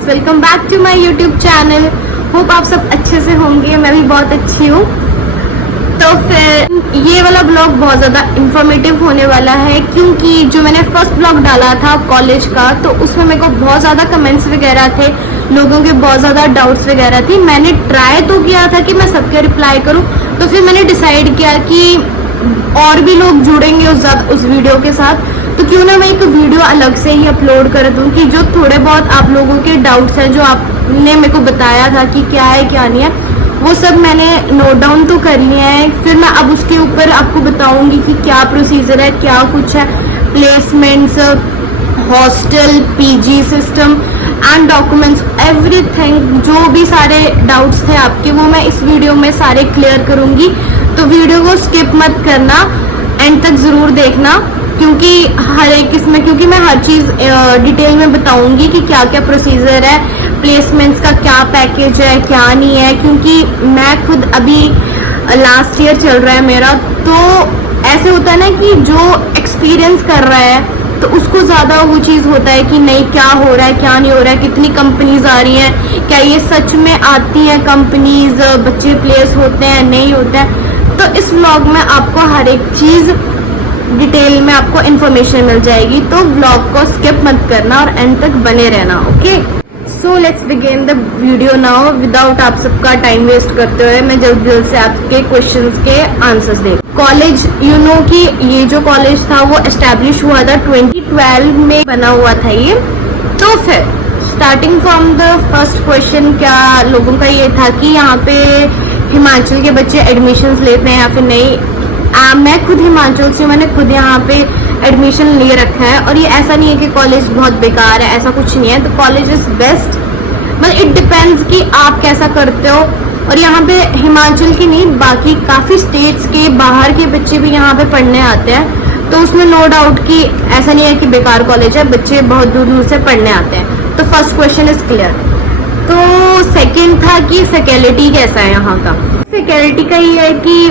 Guys, welcome back to my YouTube channel. Hope आप सब अच्छे से होंगे, मैं भी बहुत अच्छी हूँ। तो फिर ये वाला ब्लॉग बहुत ज़्यादा इंफॉर्मेटिव होने वाला है, क्योंकि जो मैंने फर्स्ट ब्लॉग डाला था कॉलेज का, तो उसमें मेरे को बहुत ज़्यादा कमेंट्स वगैरह थे, लोगों के बहुत ज़्यादा डाउट्स वगैरह थी। मैंने ट्राई तो किया था कि मैं सबके रिप्लाई करूँ, तो फिर मैंने डिसाइड किया कि और भी लोग जुड़ेंगे उस वीडियो के साथ, तो क्यों ना मैं एक वीडियो अलग से ही अपलोड कर दूं कि जो थोड़े बहुत आप लोगों के डाउट्स हैं, जो आपने मेरे को बताया था कि क्या है क्या नहीं है, वो सब मैंने नोट डाउन तो कर लिया है। फिर मैं अब उसके ऊपर आपको बताऊंगी कि क्या प्रोसीजर है, क्या कुछ है, placements, hostel, PG system and documents, everything. जो भी सारे डाउट्स थे आपके, वो मैं इस वीडियो में सारे क्लियर करूंगी। तो वीडियो को स्किप मत करना, एंड तक ज़रूर देखना, क्योंकि क्योंकि मैं हर चीज़ डिटेल में बताऊंगी कि क्या क्या प्रोसीजर है, प्लेसमेंट्स का क्या पैकेज है, क्या नहीं है। क्योंकि मैं खुद अभी लास्ट ईयर चल रहा है मेरा, तो ऐसे होता है ना कि जो एक्सपीरियंस कर रहा है तो उसको ज़्यादा वो चीज़ होता है कि नहीं, क्या हो रहा है क्या नहीं हो रहा है, कितनी कंपनीज आ रही हैं, क्या ये सच में आती हैं कंपनीज, बच्चे प्लेस होते हैं नहीं होते हैं। तो इस व्लॉग में आपको हर एक चीज़ डिटेल में आपको इन्फॉर्मेशन मिल जाएगी, तो व्लॉग को स्किप मत करना और एंड तक बने रहना। Okay, so let's begin the video now. Without आप सबका टाइम वेस्ट करते हुए मैं जल्द से आपके क्वेश्चंस के answers they. College, you know कि ये जो कॉलेज था वो एस्टेब्लिश हुआ था 2012 में बना हुआ था ये। तो फिर starting from the first question, क्या लोगों का ये था कि यहाँ पे हिमाचल के बच्चे एडमिशन्स लेते हैं या फिर नहीं। मैं खुद हिमाचल से, मैंने खुद यहाँ पे एडमिशन ले रखा है, और ये ऐसा नहीं है कि कॉलेज बहुत बेकार है, ऐसा कुछ नहीं है। तो कॉलेज इज बेस्ट, मतलब इट डिपेंड्स कि आप कैसा करते हो। और यहाँ पे हिमाचल की नहीं, बाकी काफ़ी स्टेट्स के बाहर के बच्चे भी यहाँ पे पढ़ने आते हैं, तो उसमें नो डाउट कि ऐसा नहीं है कि बेकार कॉलेज है, बच्चे बहुत दूर दूर से पढ़ने आते हैं। तो फर्स्ट क्वेश्चन इज क्लियर। तो सेकेंड था कि फैकल्टी कैसा है यहाँ का। फैकल्टी का ये है कि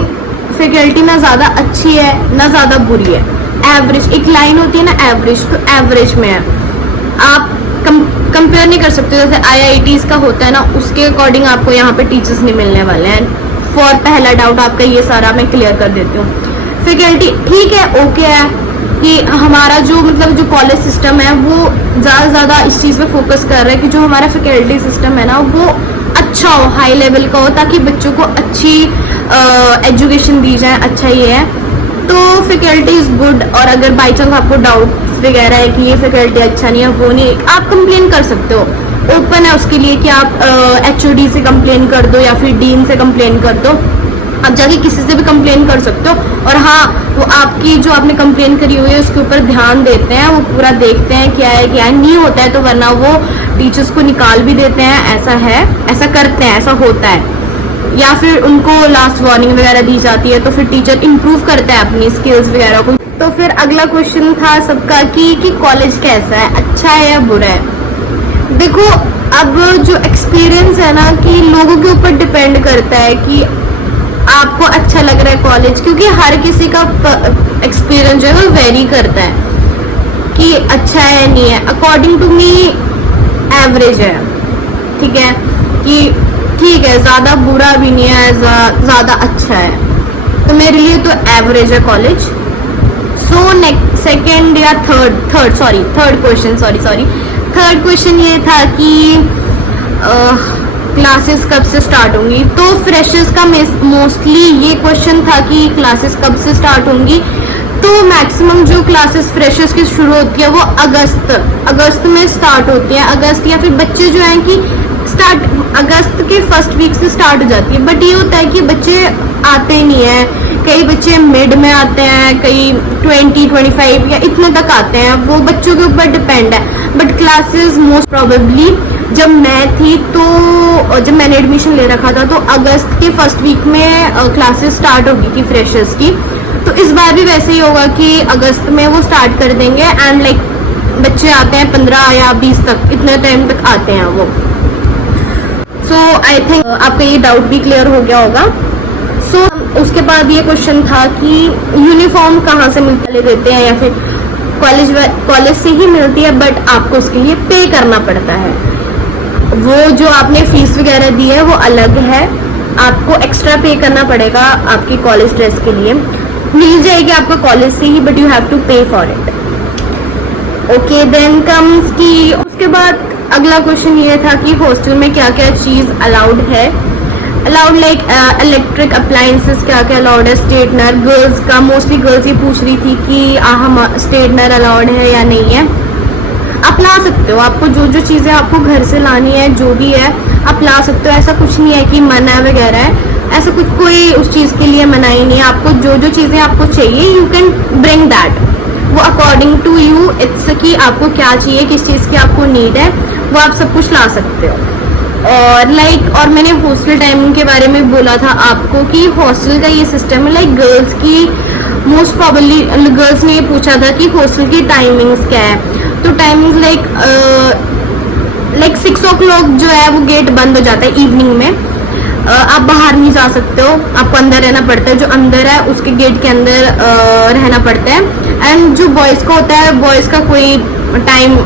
फैकल्टी ना ज़्यादा अच्छी है ना ज़्यादा बुरी है, एवरेज। एक लाइन होती है ना एवरेज, तो एवरेज में है। आप कंपेयर नहीं कर सकते, जैसे IITs का होता है ना, उसके अकॉर्डिंग आपको यहाँ पे टीचर्स नहीं मिलने वाले हैं। फॉर पहला डाउट आपका ये सारा मैं क्लियर कर देती हूँ। फैकल्टी ठीक है, ओके है कि हमारा जो जो कॉलेज सिस्टम है वो ज़्यादा इस चीज़ पे फोकस कर रहा है कि जो हमारा फैकल्टी सिस्टम है ना वो अच्छा हो, हाई लेवल का हो, ताकि बच्चों को अच्छी एजुकेशन दी जाए। अच्छा ये है, तो फैकल्टी इज़ गुड। और अगर बाई चांस आपको डाउट वगैरह है कि ये फैकल्टी अच्छा नहीं है, वो नहीं, आप कंप्लेन कर सकते हो, ओपन है उसके लिए कि आप HOD से कंप्लेन कर दो या फिर डीन से कंप्लेन कर दो। आप जाके किसी से भी कंप्लेन कर सकते हो। और हाँ, वो आपकी जो आपने कंप्लेन करी हुई है उसके ऊपर ध्यान देते हैं, वो पूरा देखते हैं क्या है क्या नहीं होता है, तो वरना वो टीचर्स को निकाल भी देते हैं। ऐसा है, ऐसा करते हैं, ऐसा होता है। या फिर उनको लास्ट वार्निंग वगैरह दी जाती है, तो फिर टीचर इम्प्रूव करता है अपनी स्किल्स वगैरह को। तो फिर अगला क्वेश्चन था सबका कि कॉलेज कैसा है, अच्छा है या बुरा है। देखो, अब जो एक्सपीरियंस है ना, कि लोगों के ऊपर डिपेंड करता है कि आपको अच्छा लग रहा है कॉलेज, क्योंकि हर किसी का एक्सपीरियंस जो है वो वेरी करता है कि अच्छा है नहीं है। अकॉर्डिंग टू मी एवरेज है, ठीक है, कि ठीक है, ज़्यादा बुरा भी नहीं है, ज़्यादा अच्छा है, तो मेरे लिए तो एवरेज है कॉलेज। सो सेकेंड या थर्ड क्वेश्चन ये था कि क्लासेस कब से स्टार्ट होंगी। तो फ्रेशर्स का मोस्टली ये क्वेश्चन था कि क्लासेस कब से स्टार्ट होंगी। तो मैक्सिमम जो क्लासेस फ्रेशर्स की शुरू होती है वो अगस्त में स्टार्ट होती है। अगस्त, या फिर बच्चे जो हैं कि अगस्त के फर्स्ट वीक से स्टार्ट हो जाती है। बट ये होता है कि बच्चे आते नहीं हैं, कई बच्चे मिड में आते हैं, कई 20-25 या इतने तक आते हैं, वो बच्चों के ऊपर डिपेंड है। बट क्लासेस मोस्ट प्रोबेबली, जब मैं थी तो जब मैंने एडमिशन ले रखा था, तो अगस्त के फर्स्ट वीक में क्लासेस स्टार्ट होगी थी फ्रेशर्स की। तो इस बार भी वैसे ही होगा कि अगस्त में वो स्टार्ट कर देंगे, एंड बच्चे आते हैं 15 या 20 तक, इतने टाइम तक आते हैं वो। सो आई थिंक आपका ये डाउट भी क्लियर हो गया होगा। सो उसके बाद ये क्वेश्चन था कि यूनिफॉर्म कहाँ से मिलते देते हैं, या फिर कॉलेज से ही मिलती है, बट आपको उसके लिए पे करना पड़ता है। वो जो आपने फीस वगैरह दी है वो अलग है, आपको एक्स्ट्रा पे करना पड़ेगा आपकी कॉलेज ड्रेस के लिए। मिल जाएगी आपको कॉलेज से ही, but you have to pay for it. Okay, then comes की उसके बाद अगला क्वेश्चन ये था कि हॉस्टल में क्या क्या चीज़ अलाउड है। अलाउड लाइक इलेक्ट्रिक अप्लायंसेस क्या क्या अलाउड है, स्ट्रेटनर। गर्ल्स का मोस्टली गर्ल्स ये पूछ रही थी कि हम स्ट्रेटनर अलाउड है या नहीं है। आप ला सकते हो, आपको जो जो चीज़ें आपको घर से लानी है जो भी है आप ला सकते हो, ऐसा कुछ नहीं है कि मना वगैरह है, ऐसा कुछ कोई उस चीज़ के लिए मना ही नहीं है। आपको जो जो चीज़ें आपको चाहिए यू कैन ब्रिंग दैट, वो अकॉर्डिंग टू यू, इट्स कि आपको क्या चाहिए, किस चीज़ की आपको नीड है, वो आप सब कुछ ला सकते हो। और और मैंने हॉस्टल टाइमिंग के बारे में बोला था आपको कि हॉस्टल का ये सिस्टम है लाइक गर्ल्स की, मोस्ट प्रॉबली गर्ल्स ने ये पूछा था कि हॉस्टल की टाइमिंग्स क्या है। तो टाइमिंग लाइक 6 o'clock जो है वो गेट बंद हो जाता है इवनिंग में। आप बाहर नहीं जा सकते हो, आपको अंदर रहना पड़ता है, जो अंदर है उसके गेट के अंदर रहना पड़ता है। एंड जो बॉयज़ का होता है, बॉयज़ का कोई टाइम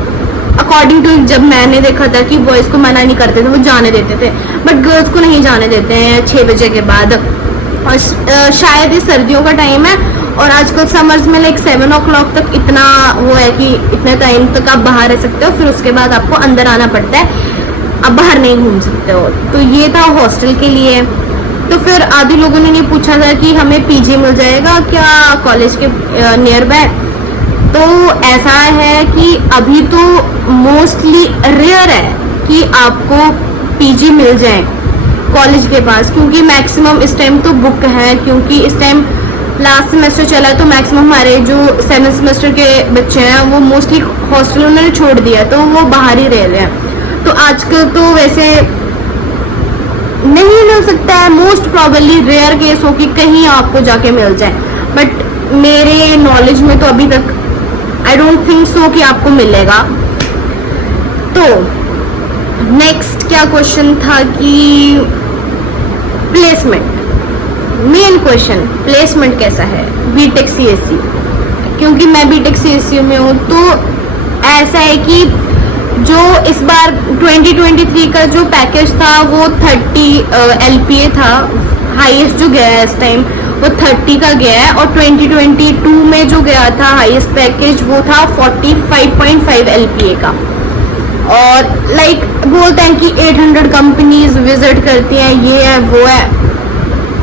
अकॉर्डिंग टू, जब मैंने देखा था कि बॉयज़ को मना नहीं करते थे, वो जाने देते थे, बट गर्ल्स को नहीं जाने देते हैं 6 बजे के बाद। और शायद ये सर्दियों का टाइम है और आजकल समर्स में लाइक 7 o'clock तक इतना वो है कि इतने टाइम तक आप बाहर रह सकते हो, फिर उसके बाद आपको अंदर आना पड़ता है, आप बाहर नहीं घूम सकते हो। तो ये था हॉस्टल के लिए। तो फिर आधे लोगों ने ये पूछा था कि हमें पीजी मिल जाएगा क्या कॉलेज के नियर बाय। तो ऐसा है कि अभी तो मोस्टली रेयर है कि आपको पीजी मिल जाए कॉलेज के पास, क्योंकि मैक्सिमम इस टाइम तो बुक है, क्योंकि इस टाइम लास्ट सेमेस्टर चला है, तो मैक्सिमम हमारे जो 7th सेमेस्टर के बच्चे हैं वो मोस्टली हॉस्टल उन्होंने छोड़ दिया, तो वो बाहर ही रह रहे हैं। तो आजकल तो वैसे नहीं मिल सकता है, मोस्ट प्रॉबली रेयर केस हो कि कहीं आपको जाके मिल जाए, बट मेरे नॉलेज में तो अभी तक आई डोंट थिंक सो कि आपको मिलेगा। तो नेक्स्ट क्या क्वेश्चन था कि प्लेसमेंट, मेन क्वेश्चन प्लेसमेंट कैसा है बीटेक सीएससी, क्योंकि मैं बीटेक सीएससी में हूँ। तो ऐसा है कि जो इस बार 2023 का जो पैकेज था वो 30 LPA था, हाईएस्ट जो गया है इस टाइम वो 30 का गया है, और 2022 में जो गया था हाईएस्ट पैकेज वो था 45.5 LPA का। और लाइक बोलते हैं कि 800 कंपनीज विजिट करती हैं, ये है वो है।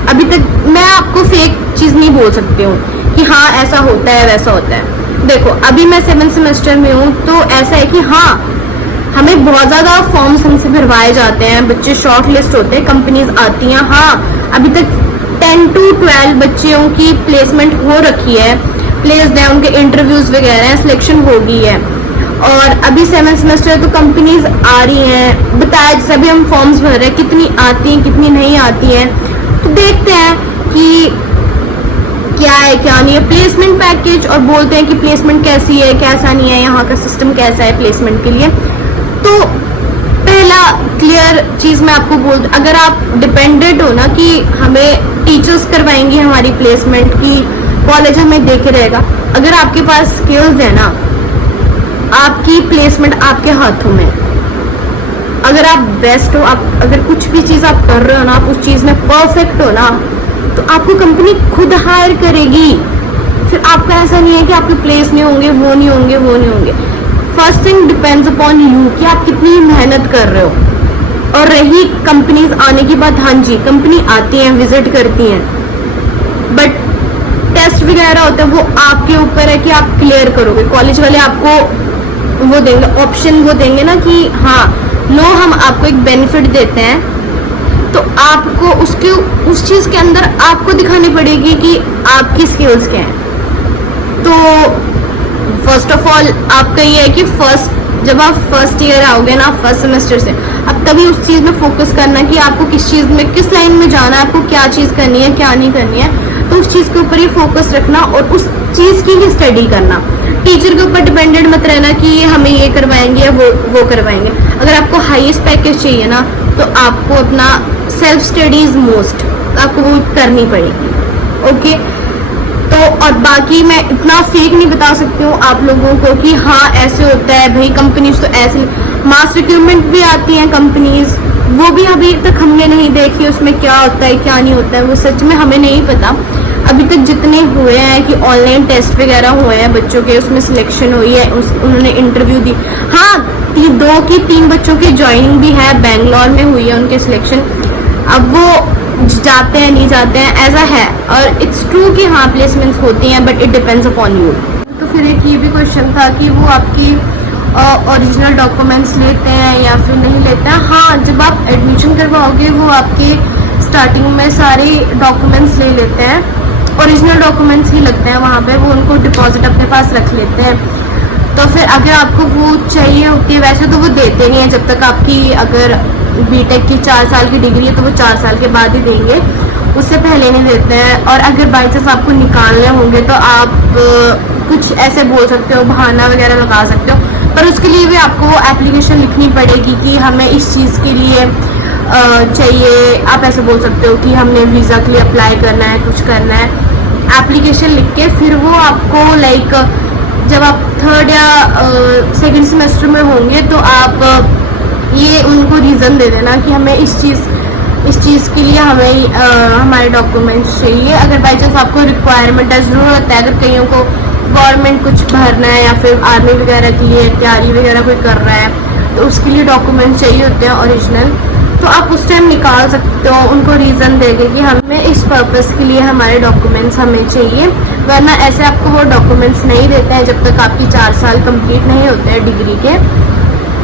अभी तक मैं आपको फेक चीज़ नहीं बोल सकती हूँ कि हाँ ऐसा होता है वैसा होता है। देखो अभी मैं 7th सेमेस्टर में हूँ, तो ऐसा है कि हाँ हमें बहुत ज़्यादा फॉर्म्स हमसे भरवाए जाते हैं, बच्चे शॉर्ट लिस्ट होते हैं, कंपनीज आती हैं। हाँ अभी तक 10 to 12 बच्चों की प्लेसमेंट हो रखी है, प्लेस्ड है, उनके इंटरव्यूज वगैरह हैं, सिलेक्शन हो गई है। और अभी 7th सेमेस्टर तो कंपनीज आ रही हैं, बताया जैसे अभी हम फॉर्म्स भर रहे हैं, कितनी आती हैं कितनी नहीं आती हैं, तो देखते हैं कि क्या है क्या नहीं है प्लेसमेंट पैकेज, और बोलते हैं कि प्लेसमेंट कैसी है कैसा नहीं है, यहाँ का सिस्टम कैसा है प्लेसमेंट के लिए। तो पहला क्लियर चीज़ मैं आपको बोल, अगर आप डिपेंडेंट हो ना कि हमें टीचर्स करवाएंगे हमारी प्लेसमेंट की, कॉलेज हमें देखे रहेगा, अगर आपके पास स्किल्स है ना, आपकी प्लेसमेंट आपके हाथों में। अगर आप बेस्ट हो, आप अगर कुछ भी चीज़ आप कर रहे हो ना, आप उस चीज़ में परफेक्ट हो ना, तो आपको कंपनी खुद हायर करेगी। फिर आपका ऐसा नहीं है कि आपके प्लेस नहीं होंगे, वो नहीं होंगे, वो नहीं होंगे। First thing depends upon you कि आप कितनी मेहनत कर रहे हो। और रही कंपनीज आने की बात, हाँ जी कंपनी आती हैं, विजिट करती हैं, बट टेस्ट वगैरह होते हैं वो आपके ऊपर है कि आप क्लियर करोगे। कॉलेज वाले आपको वो देंगे ऑप्शन, वो देंगे ना कि हाँ लो हम आपको एक बेनिफिट देते हैं, तो आपको उसके उस चीज़ के अंदर आपको दिखानी पड़ेगी कि आपकी स्किल्स क्या हैं। तो फर्स्ट ऑफ ऑल आपका ये है कि जब आप फर्स्ट ईयर आओगे ना, फर्स्ट सेमेस्टर से, अब तभी उस चीज़ में फोकस करना कि आपको किस चीज़ में, किस लाइन में जाना है, आपको क्या चीज़ करनी है क्या नहीं करनी है। तो उस चीज़ के ऊपर ही फोकस रखना और उस चीज़ की ही स्टडी करना। टीचर के ऊपर डिपेंडेंट मत रहना कि हमें ये करवाएंगे या वो करवाएंगे। अगर आपको हाईएस्ट पैकेज चाहिए ना, तो आपको अपना सेल्फ स्टडीज मोस्ट आपको वो करनी पड़ेगी। ओके, तो और बाकी मैं इतना फेक नहीं बता सकती हूँ आप लोगों को कि हाँ ऐसे होता है भाई, कंपनीज तो ऐसे मास रिक्रूटमेंट भी आती हैं कंपनीज, वो भी अभी तक हमने नहीं देखी उसमें क्या होता है क्या नहीं होता है, वो सच में हमें नहीं पता। अभी तक जितने हुए हैं कि ऑनलाइन टेस्ट वगैरह हुए हैं बच्चों के, उसमें सिलेक्शन हुई है, उन्होंने इंटरव्यू दी। हाँ 2 की 3 बच्चों की ज्वाइनिंग भी है, बेंगलोर में हुई है उनके सिलेक्शन। अब वो जाते हैं नहीं जाते हैं ऐसा है, और इट्स ट्रू कि हाँ प्लेसमेंट्स होती हैं but it depends upon you. तो फिर एक ये भी क्वेश्चन था कि वो आपकी ओरिजिनल डॉक्यूमेंट्स लेते हैं या फिर नहीं लेते हैं। हाँ, जब आप एडमिशन करवाओगे वो आपके स्टार्टिंग में सारे डॉक्यूमेंट्स ले लेते हैं, ओरिजिनल डॉक्यूमेंट्स ही लगते हैं वहाँ पे, वो उनको डिपॉजिट अपने पास रख लेते हैं। तो फिर अगर आपको वो चाहिए होती है, वैसे तो वो देते नहीं है जब तक आपकी अगर बीटेक की 4 साल की डिग्री है तो वो 4 साल के बाद ही देंगे, उससे पहले नहीं देते हैं। और अगर बाई चांस आपको निकालने होंगे तो आप कुछ ऐसे बोल सकते हो, बहाना वगैरह लगा सकते हो, पर उसके लिए भी आपको एप्लीकेशन लिखनी पड़ेगी कि हमें इस चीज़ के लिए चाहिए। आप ऐसे बोल सकते हो कि हमने वीज़ा के लिए अप्लाई करना है, कुछ करना है, एप्लीकेशन लिख के फिर वो आपको लाइक जब आप 3rd या 2nd सेमेस्टर में होंगे तो आप ये उनको रीज़न दे देना कि हमें इस चीज़ के लिए हमें हमारे डॉक्यूमेंट्स चाहिए। अगर बाई चांस आपको रिक्वायरमेंट है, ज़रूरत है, अगर कईयों को गवर्नमेंट कुछ भरना है या फिर आर्मी वगैरह के लिए तैयारी वगैरह कोई कर रहा है तो उसके लिए डॉक्यूमेंट्स चाहिए होते हैं ओरिजिनल, तो आप उस टाइम निकाल सकते हो उनको रीज़न देके कि हमें इस पर्पस के लिए हमारे डॉक्यूमेंट्स हमें चाहिए। वरना ऐसे आपको वो डॉक्यूमेंट्स नहीं देते हैं जब तक आपकी 4 साल कंप्लीट नहीं होते हैं डिग्री के,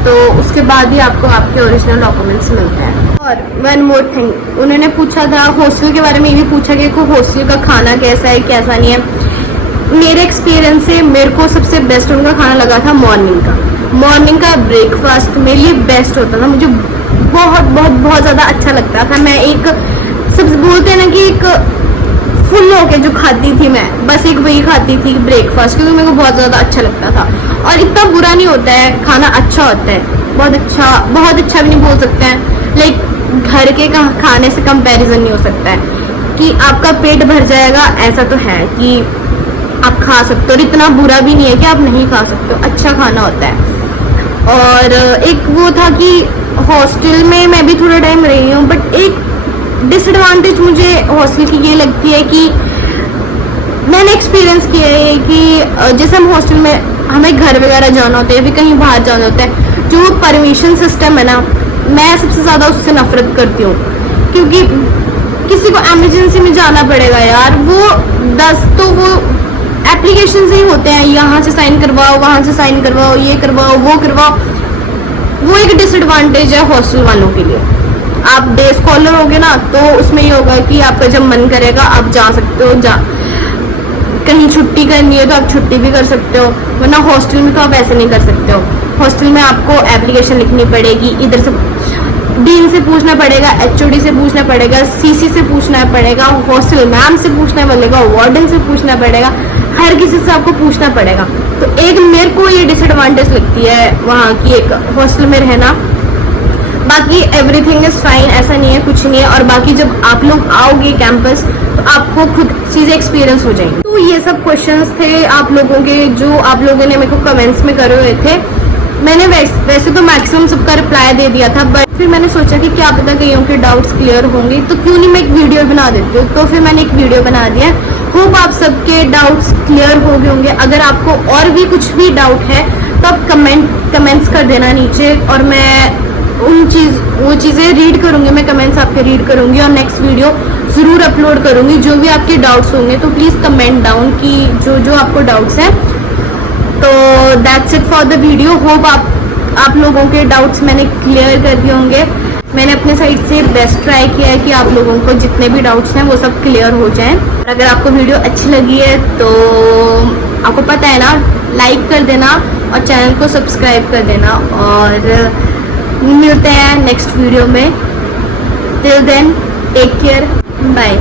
तो उसके बाद ही आपको आपके ओरिजिनल डॉक्यूमेंट्स मिलते हैं। और वन मोर थिंग, उन्होंने पूछा था हॉस्टल के बारे में, ये भी पूछा कि हॉस्टल का खाना कैसा है कैसा नहीं है। मेरे एक्सपीरियंस से मेरे को सबसे बेस्ट उनका खाना लगा था मॉर्निंग का ब्रेकफास्ट मेरे लिए बेस्ट होता था, मुझे बहुत बहुत बहुत ज़्यादा अच्छा लगता था। मैं एक सब बोलते हैं ना कि एक फुल होके जो खाती थी, मैं बस एक वही खाती थी ब्रेकफास्ट, क्योंकि मेरे को बहुत ज़्यादा अच्छा लगता था। और इतना बुरा नहीं होता है खाना, अच्छा होता है, बहुत अच्छा भी नहीं बोल सकते हैं, लाइक घर के खाने से कंपैरिजन नहीं हो सकता है कि आपका पेट भर जाएगा, ऐसा तो है कि आप खा सकते हो, और इतना बुरा भी नहीं है कि आप नहीं खा सकते हो, अच्छा खाना होता है। और एक वो था कि हॉस्टल में मैं भी थोड़ा टाइम रही हूँ, बट एक डिसएडवांटेज मुझे हॉस्टल की ये लगती है कि मैंने एक्सपीरियंस किया है कि जैसे हम हॉस्टल में हमें घर वगैरह जाना होता है, फिर कहीं बाहर जाना होता है, जो परमिशन सिस्टम है ना, मैं सबसे ज़्यादा उससे नफरत करती हूँ। क्योंकि किसी को एमरजेंसी में जाना पड़ेगा यार, वो 10 तो वो एप्लीकेशन से ही होते हैं, यहाँ से साइन करवाओ, वहाँ से साइन करवाओ, ये करवाओ, वो करवाओ, वो एक डिसएडवांटेज है हॉस्टल वालों के लिए। आप डे स्कॉलर होगे ना तो उसमें ये होगा कि आपका जब मन करेगा आप जा सकते हो, कहीं छुट्टी करनी है तो आप छुट्टी भी कर सकते हो, वरना हॉस्टल में तो आप ऐसे नहीं कर सकते हो। हॉस्टल में आपको एप्लीकेशन लिखनी पड़ेगी, इधर से डीन से पूछना पड़ेगा, एचओडी से पूछना पड़ेगा, सीसी से पूछना पड़ेगा, हॉस्टल मैम से पूछना पड़ेगा, वार्डन से पूछना पड़ेगा, हर किसी से आपको पूछना पड़ेगा। तो एक मेरे को ये डिसएडवांटेज लगती है वहाँ की, एक हॉस्टल में रहना। बाकी एवरीथिंग इज़ फाइन, ऐसा नहीं है, कुछ नहीं है। और बाकी जब आप लोग आओगे कैंपस तो आपको खुद चीज़ें एक्सपीरियंस हो जाएंगी। तो ये सब क्वेश्चंस थे आप लोगों के, जो आप लोगों ने मेरे को कमेंट्स में करे हुए थे। मैंने वैसे तो मैक्सिमम सबका रिप्लाई दे दिया था, बट फिर मैंने सोचा कि क्या पता कईयों के डाउट्स क्लियर होंगे, तो क्यों नहीं मैं एक वीडियो बना देती हूँ। तो फिर मैंने एक वीडियो बना दिया। होप आप सबके डाउट्स क्लियर हो गए होंगे। अगर आपको और भी कुछ भी डाउट है तो आप कमेंट्स कर देना नीचे, और मैं वो चीज़ें रीड करूँगी, मैं कमेंट्स आपके रीड करूँगी और नेक्स्ट वीडियो ज़रूर अपलोड करूँगी। जो भी आपके डाउट्स होंगे तो प्लीज़ कमेंट डाउन कि जो आपको डाउट्स हैं। तो that's it for the video. Hope आप लोगों के डाउट्स मैंने क्लियर कर दिए होंगे। मैंने अपने साइड से बेस्ट ट्राई किया है कि आप लोगों को जितने भी डाउट्स हैं वो सब क्लियर हो जाएं। अगर आपको वीडियो अच्छी लगी है तो आपको पता है ना, लाइक कर देना और चैनल को सब्सक्राइब कर देना। और मिलते हैं नेक्स्ट वीडियो में। Till then take care, bye.